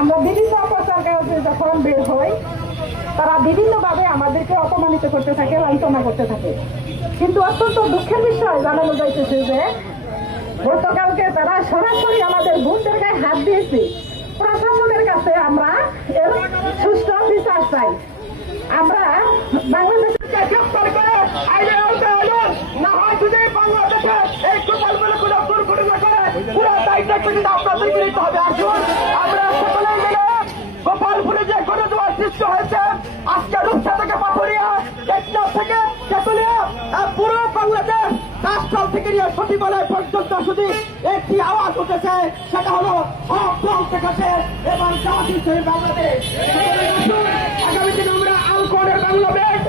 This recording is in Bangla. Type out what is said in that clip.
আমরা বিভিন্ন অপসরকার যখন বের হই তারা বিভিন্নভাবে আমাদেরকে অপমানিত করতে থাকে, লাঞ্ছনা করতে থাকে। কিন্তু অত্যন্ত দুঃখের বিষয় জানানো যাইতেছে যে গতকালকে তারা সরাসরি আমাদের বোনদের গায়ে হাত দিয়েছে। প্রশাসনের কাছে আমরা এর সুষ্ঠু বিচার চাই। আমরা বাংলাদেশের গ্রেফতার করে আইনের আওতায় আনুন, না হয় যদি বাংলাদেশে এই সুপারগুলো কোনো দুর্ঘটনা করে পুরো দায়িত্ব কিন্তু আপনাদেরকে নিতে হবে। আসুন আমরা সকলে মিলে গোপালপুরে যে গণজোয়ার সৃষ্টি হয়েছে, আজকে রূপসা থেকে পাথরিয়া, টেকনাফ থেকে তেতুলিয়া, পুরো বাংলাদেশ রাষ্ট্র থেকে নিয়ে সচিবালয় পর্যন্ত শুধু একটি আওয়াজ উঠেছে, সেটা হলো হক বলতে কাছে এবং জামাত ইসলামী বাংলাদেশ। আগামী দিনে আমরা আলকোহলের বাংলাদেশ